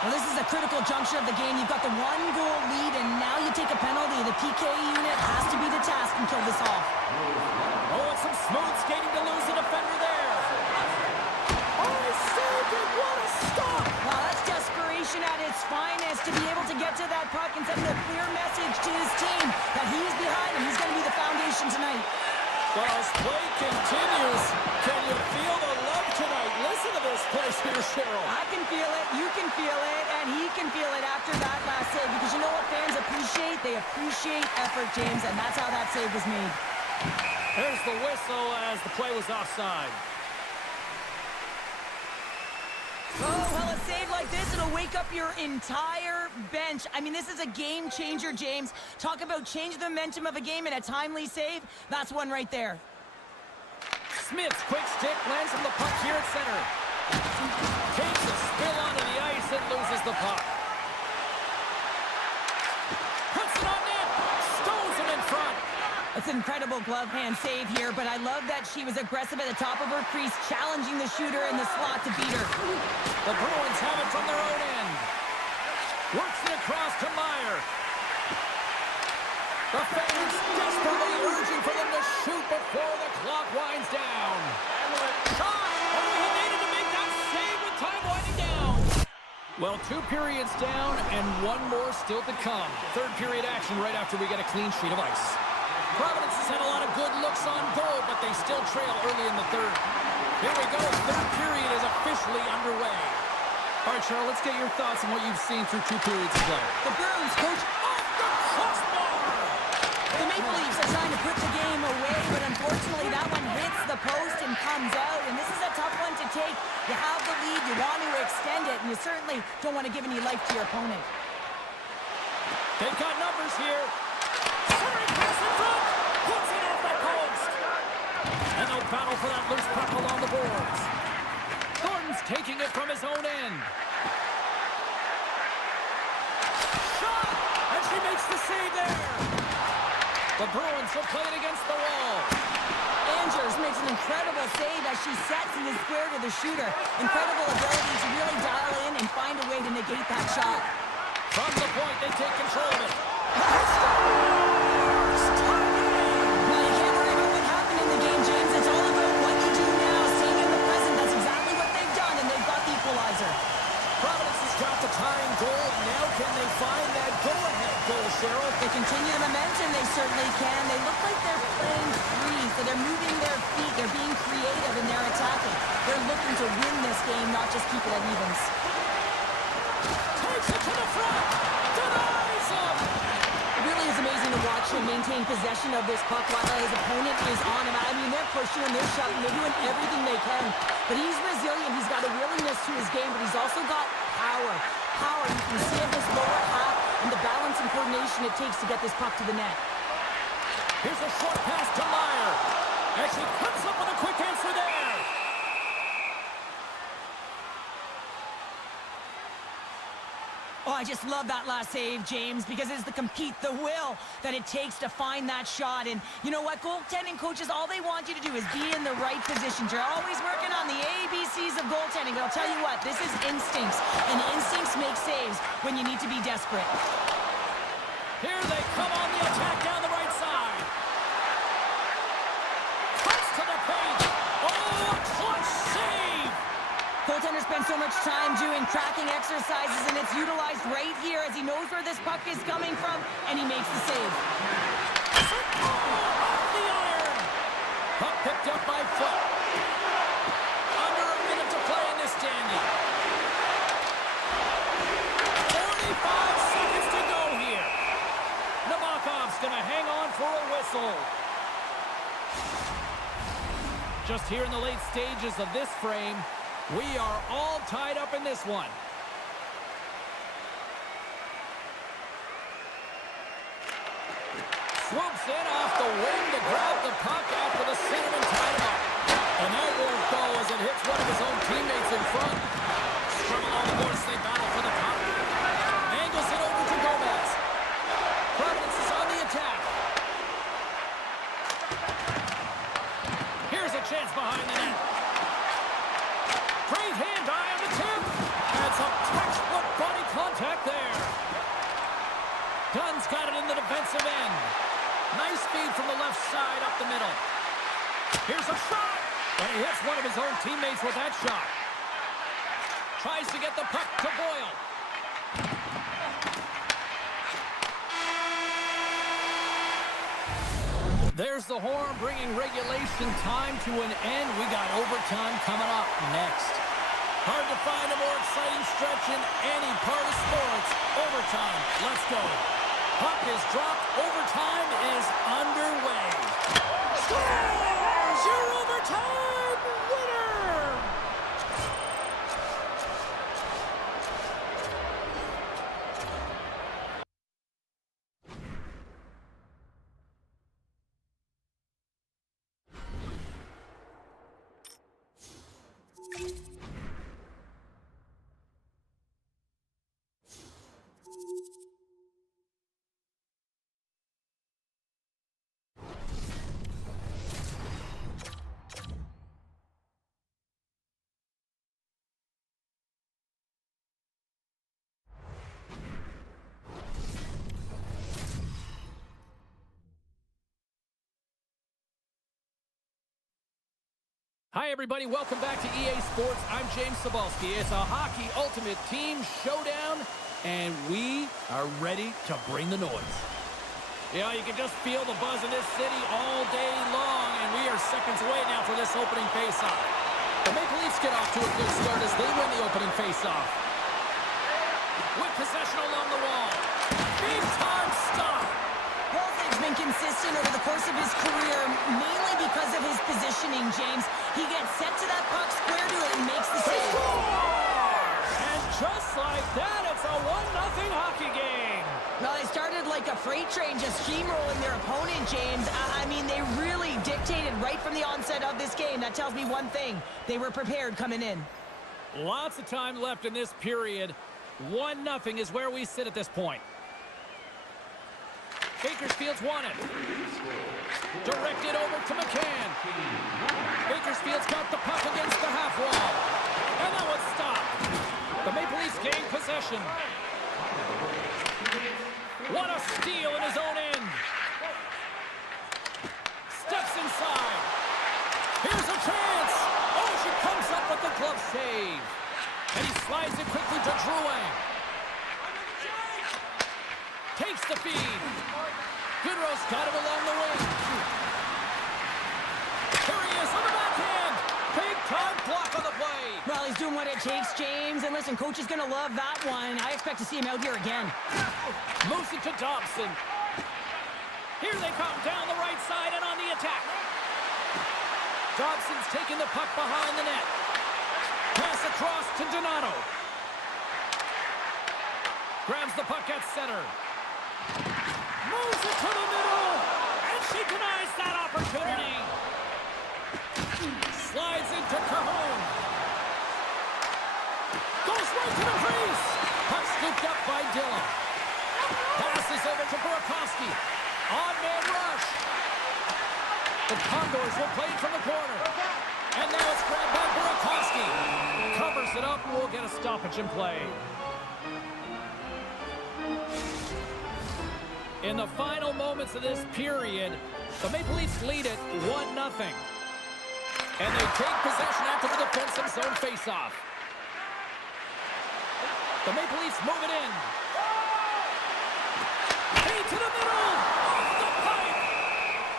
Well, this is a critical juncture of the game. You've got the one-goal lead, and now you take a penalty. The PK unit has to be the task and kill this off. Oh, it's some smooth skating to lose a defender there. Oh, he saved it. What a stop. Well, that's desperation at its finest to be able to get to that puck and send a clear message to his team that he's behind and he's going to be the foundation tonight. Well, as play continues, can you feel the love tonight? Listen to this place here, Cheryl. I can feel it, you can feel it, and he can feel it after that last save. Because you know what fans appreciate? They appreciate effort, James, and that's how that save was made. There's the whistle as the play was offside. Oh, well, a save like this, it'll wake up your entire bench. I mean, this is a game changer, James. Talk about change the momentum of a game in a timely save. That's one right there. Smith's quick stick lands on the puck here at center. Takes a spill onto the ice and loses the puck. Puts it on net. Stones him in front. It's an incredible glove hand save here, but I love that she was aggressive at the top of her crease, challenging the shooter in the slot to beat her. The Bruins have it from their own end. Works it across to Meyer. The fans desperately urging for them to shoot before the clock winds down. Shot! Oh, he needed to make that save with time winding down. Well, 2 periods down and 1 more still to come. Third period action right after we get a clean sheet of ice. Providence has had a lot of good looks on goal, but they still trail early in the third. Here we go. Third period is officially underway. All right, Cheryl, let's get your thoughts on what you've seen through 2 periods of play. The Bruins coach Off the crossbar! The Maple Leafs are trying to put the game away, but unfortunately that one hits the post and comes out, and this is a tough one to take. You have the lead, you want to extend it, and you certainly don't want to give any life to your opponent. They've got numbers here. Centering pass in front. Puts it off the post. And they'll battle for that loose puck along the boards. Thornton's taking it from his own end. Shot! And she makes the save there. The Bruins will play it against the wall. Andrews makes an incredible save as she sets in the square to the shooter. Incredible ability to really dial in and find a way to negate that shot. From the point, they take control of it. Well, you can't worry about what happened in the game, James. It's all about what you do now, staying in the present. That's exactly what they've done, and they've got the equalizer. Providence has got the tying goal, and now can they find that go-ahead goal, Cheryl? They continue the momentum, they certainly can. They look like they're playing free, so they're moving their feet. They're being creative, and they're attacking. They're looking to win this game, not just keep it at evens. Takes it to the front. Denies him. It really is amazing to watch him maintain possession of this puck while his opponent is on him. I mean, they're pushing him, they're shoving, they're doing everything they can. But he's resilient. He's got a willingness to his game, but he's also got power. Power. You can see it in this lower half and the balance and coordination it takes to get this puck to the net. Here's a short pass to Meyer. Actually comes up with a quick answer there. Oh, I just love that last save, James, because it's the compete, the will that it takes to find that shot. And you know what? Goaltending coaches, all they want you to do is be in the right positions. You're always working on the ABCs of goaltending. But I'll tell you what, this is instincts, and instincts make saves when you need to be desperate. Here they come on the attack down the right side. Cuts to the paint. Oh, clutch save. Goaltender spends so much time doing tracking exercises, and it's utilized right here as he knows where this puck is coming from, and he makes the save. Off the iron. Puck picked up by Foot. Under a minute to play in this standing. 45 seconds to go here. Nabokov's going to hang on for a whistle. Just here in the late stages of this frame, we are all tied up in this one. Swoops in off the wing to grab the puck after the centerman tied him up. And that won't go as it hits one of his own teammates in front. Scrum along the boards, they battle for the puck. Angles it over to Gomez. Providence is on the attack. Here's a chance behind the net. Great hand eye on the tip. And some textbook body contact there. Dunn's got it in the defensive end. Nice feed from the left side up the middle. Here's a shot. And he hits one of his own teammates with that shot. Tries to get the puck to Boyle. There's the horn bringing regulation time to an end. We got overtime coming up next. Hard to find a more exciting stretch in any part of sports. Overtime. Let's go. Puck is dropped. Overtime is underway. Scores! Your overtime winner! Hi, everybody. Welcome back to EA Sports. I'm James Cebulski. It's a Hockey Ultimate Team Showdown, and we are ready to bring the noise. Yeah, you can just feel the buzz in this city all day long, and we are seconds away now for this opening faceoff. The Maple Leafs get off to a good start as they win the opening faceoff. With possession along the wall. Big-time stop. Bolzig's been consistent over the course of his career, mainly because of his positioning, James. He gets set to that puck, square to it, and makes the save. And just like that, it's a 1-0 hockey game. Well, they started like a freight train, just steamrolling their opponent, James. I mean, they really dictated right from the onset of this game. That tells me one thing. They were prepared coming in. Lots of time left in this period. 1-0 is where we sit at this point. Bakersfield's won it. Directed over to McCann. Bakersfield's got the puck against the half wall. And that was stopped. The Maple Leafs gain possession. What a steal in his own end. Steps inside. Here's a chance. Oh, she comes up with the glove save. And he slides it quickly to Drouin. Takes the feed. Goodrow's got it along the wing. Here he is on the backhand. Big time block on the play. Well, he's doing what it takes, James. And listen, coach is going to love that one. I expect to see him out here again. Moves it to Dobson. Here they come down the right side and on the attack. Dobson's taking the puck behind the net. Pass across to Donato. Grabs the puck at center. Moves it to the middle. And she denies that opportunity. Slides into Cajon. Goes right to the crease. Puck scooped up by Dillon. Passes over to Burakovsky. On-man rush. The Condors will play it from the corner. And now it's grabbed by Burakovsky. Covers it up and we'll get a stoppage in play. In the final moments of this period, the Maple Leafs lead it 1-0. And they take possession after the defensive zone faceoff. The Maple Leafs move it in. Feed to the middle. Off the pipe.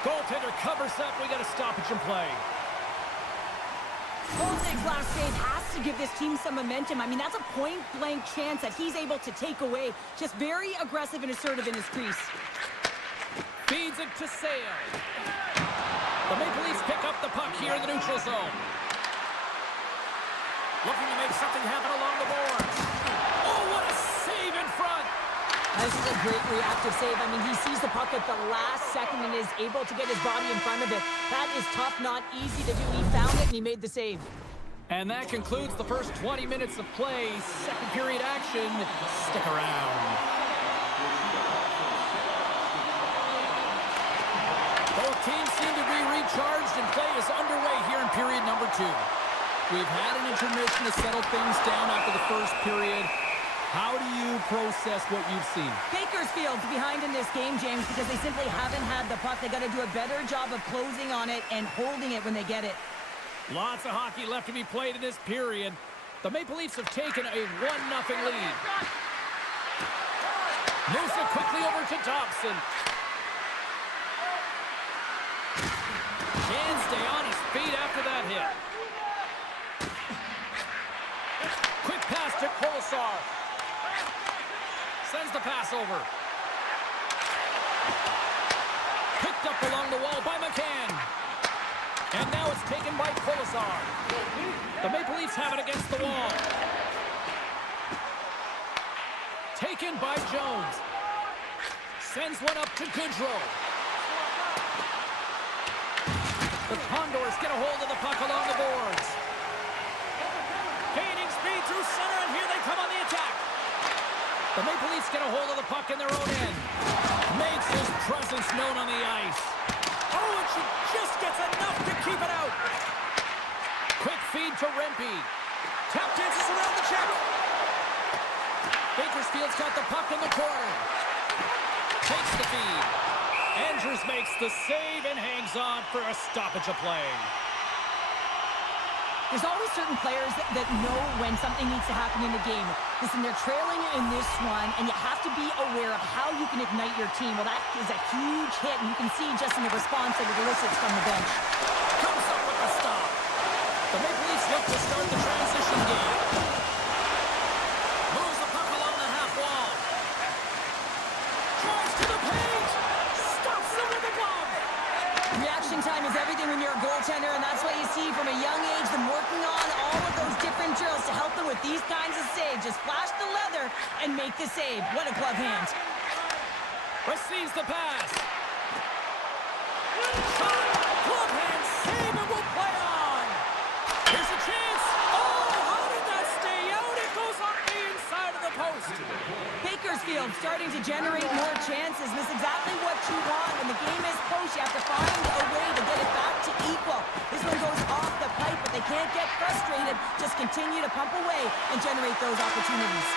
Goaltender covers up. We got a stoppage in play. Holzig's last save has to give this team some momentum. I mean, that's a point-blank chance that he's able to take away. Just very aggressive and assertive in his crease. Feeds it to Sale. The Maple Leafs pick up the puck here in the neutral zone. Looking to make something happen along the boards. Oh, what a save in front. This is a great reactive save. I mean, he sees the puck at the last second and is able to get his body in front of it. That is tough, not easy to do. He found it and he made the save. And that concludes the first 20 minutes of play. Second period action. Stick around. Both teams seem to be recharged and play is underway here in period number 2. We've had an intermission to settle things down after the first period. How do you process what you've seen? Bakersfield's behind in this game, James, because they simply haven't had the puck. They got to do a better job of closing on it and holding it when they get it. Lots of hockey left to be played in this period. The Maple Leafs have taken a 1-0 lead. Moves it quickly over to Dobson. Can stay on his feet after that hit. Quick pass to Kolesar. Sends the pass over. Picked up along the wall by McCann. And now it's taken by Kolesar. The Maple Leafs have it against the wall. Taken by Jones. Sends one up to Goodrow. The Condors get a hold of the puck along the boards. Gaining speed through center, and here they come on the attack. The Maple Leafs get a hold of the puck in their own end. Makes his presence known on the ice. Oh, and she just gets enough to keep it out. Quick feed to Rempe. Tap dances around the check. Bakersfield's got the puck in the corner. Takes the feed. Andrews makes the save and hangs on for a stoppage of play. There's always certain players that know when something needs to happen in the game. Listen, they're trailing in this one, and you have to be aware of how you can ignite your team. Well, that is a huge hit, and you can see just in the response that it elicits from the bench. Comes up with the stop. The Maple Leafs look to start the transition game. Moves the puck along the half wall. Drives to the paint. Stops them with the glove. Reaction time is everything when you're a goaltender, and that's why you see from a young age them working on all of those different drills to help them with these kinds of saves. Just flash the leather and make the save. What a glove hand. Receives the pass. Shot. Glove hand save and will play on. Here's a chance. Oh, how did that stay out? It goes on the inside of the post. Bakersfield starting to generate more chances. This is exactly what you want. When the game is close, you have to find a way to get it back to equal. This one goes off the pipe, but they can't get frustrated. Just continue to pump away and generate those opportunities.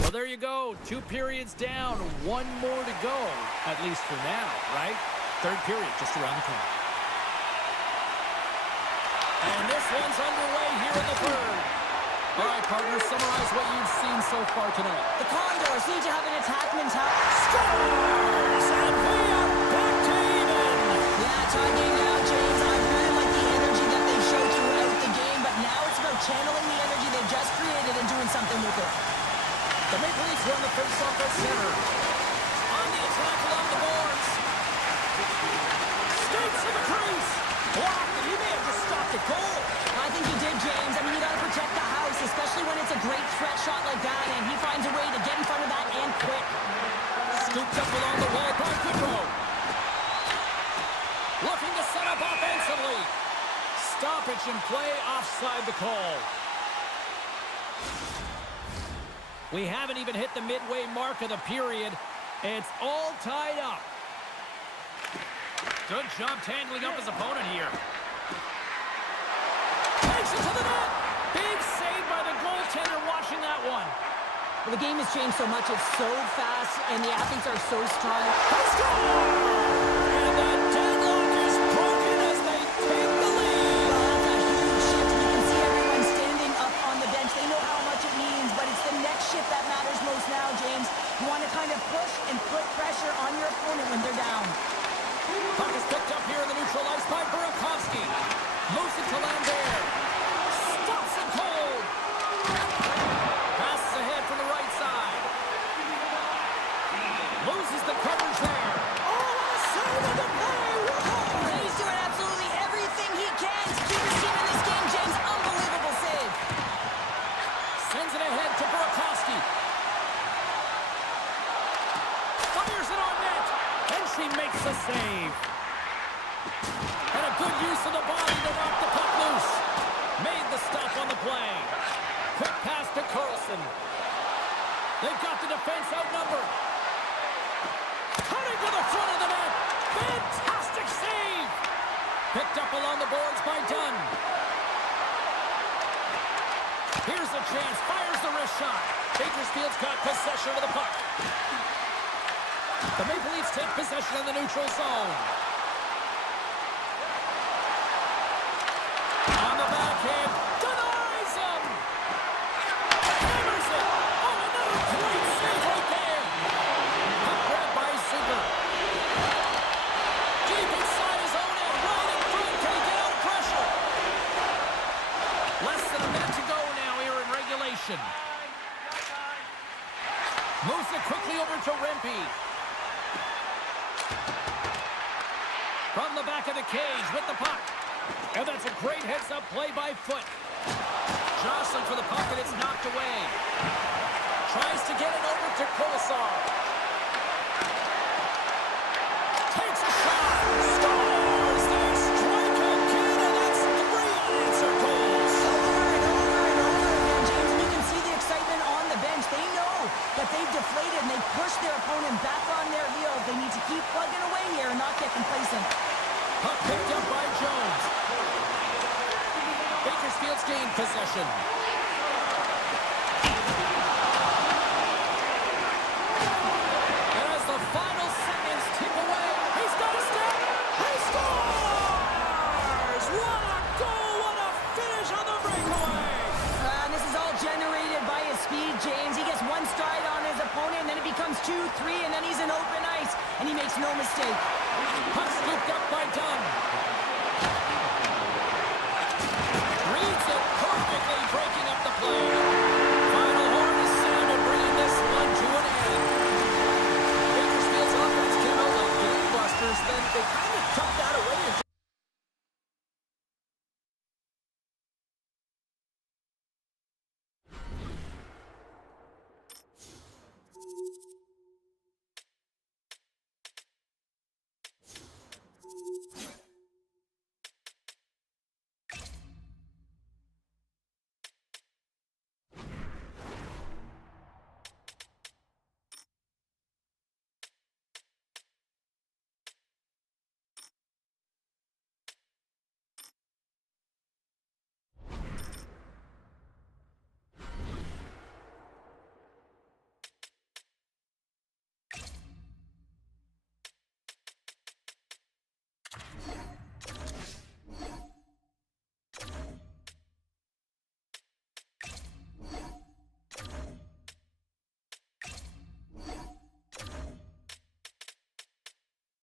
Well, there you go. 2 periods down, 1 more to go, at least for now, right? Third period just around the corner. And this one's underway here in the third. All right, partners, summarize what you've seen so far tonight. The Condors need to have an attack mentality. Scores! And we are back to even. Yeah, talking now, James. I really like the energy that they showed throughout the game, but now it's about channeling the energy they just created and doing something with it. The Maple Leafs run the face-off at center. On the attack along the boards. Skates in the crease. Blocked, and he may have just stopped the goal. I think he did, James. I mean, you got to protect the house, especially when it's a great threat shot like that, and he finds a way to get in front of that and quick. Scooped up along the wall by Goodrow. Looking to set up offensively. Stoppage in play, offside the call. We haven't even hit the midway mark of the period. It's all tied up. Good job tangling up his opponent here. Takes it to the net. Big save by the goaltender watching that one. Well, the game has changed so much. It's so fast, and the athletes are so strong. And the deadlock is broken as they take the lead. Well, that's a huge shift. You can see everyone standing up on the bench. They know how much it means, but it's the next shift that matters most now, James. You want to kind of push and put pressure on your opponent when they're down. Puck is picked up here in the neutral ice by Burakovsky. Moves it to Lambert. Stops it cold. Passes ahead from the right side. Loses the coverage there. Oh, what a save on the play! Whoa! He's doing absolutely everything he can to keep his team in this game, James. Unbelievable save. Sends it ahead to Burakovsky. Fires it on net. And she makes the save. And a good use of the body to knock the puck loose. Made the stop on the play. Quick pass to Carlson. They've got the defense outnumbered. Cutting to the front of the net. Fantastic save. Picked up along the boards by Dunn. Here's a chance. Fires the wrist shot. Bakersfield's got possession of the puck. The Maple Leafs take possession in the neutral zone. On the backhand, denies him! Hammers it! Oh, another great save right there! Puck grabbed by Super. Deep inside his own end, right in front. Can he get out of pressure? Less than a minute to go now here in regulation. Moves it quickly over to Rempe. From the back of the cage with the puck. And that's a great heads-up play by Foot. Jostling for the puck, and it's knocked away. Tries to get it over to Kolosar. Takes a shot. Scores! They strike again, and that's 3 unanswered goals. Over and over and over again, James. And you can see the excitement on the bench. They know that they've deflated, and they've pushed their opponent back on their heels. They need to keep plugging away here and not get complacent. Puck picked up by Jones. Bakersfield's gained possession. And as the final seconds tick away, he's got a step. He scores! What a goal! What a finish on the breakaway! And this is all generated by his speed, James. He gets one stride on his opponent, and then it becomes 2, 3, and then he's in open ice, and he makes no mistake. Puck scooped up by Dunn. Reads it perfectly, breaking up the play. Final horn is sounded, bringing this one to an